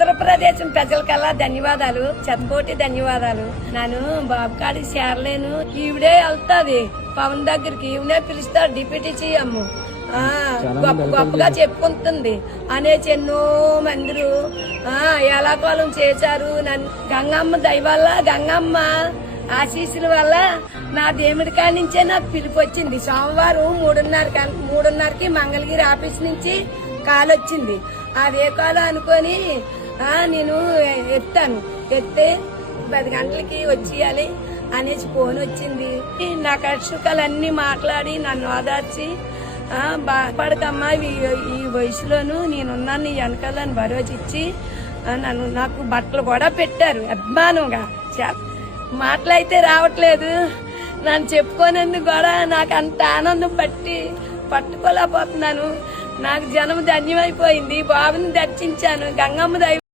ఆంధ్రప్రదేశ్ ప్రజలకల్లా ధన్యవాదాలు, శతకోటి ధన్యవాదాలు. నేను బాబు కాడికి చేరలేను, ఈవిడే వెళ్తాది పవన్ దగ్గరికి, ఈవిడే పిలుస్తాడు డిప్యూటీ సీఎం. గొప్ప గొప్పగా చెప్పుకుంటుంది అనేసి ఎన్నో మందిరు ఎలాకోలం చేశారు. నన్ను గంగమ్మ దయ వల్ల, గంగమ్మ ఆశీస్సుల వల్ల నా దేవుడి కాడి నుంచే నాకు పిలుపు వచ్చింది. సోమవారం 3:30కి మంగళగిరి ఆఫీస్ నుంచి కాల్ వచ్చింది. అదే కాలు అనుకొని నేను ఎత్తే 10 గంటలకి వచ్చేయాలి అనేసి ఫోన్ వచ్చింది. నా కష్టకాలన్నీ మాట్లాడి నన్ను ఓదార్చి బాధపడకమ్మా, ఈ వయసులోనూ నేనున్నాను నీ వెనకాలని భరోసా ఇచ్చి నాకు బట్టలు కూడా పెట్టారు అభిమానంగా. మాటలైతే రావట్లేదు, నన్ను చెప్పుకోనందుకు కూడా నాకు అంత ఆనందం పట్టుకోలేకపోతున్నాను. నాకు జనం ధన్యమైపోయింది. బాబుని దర్శించాను, గంగమ్మ దైవ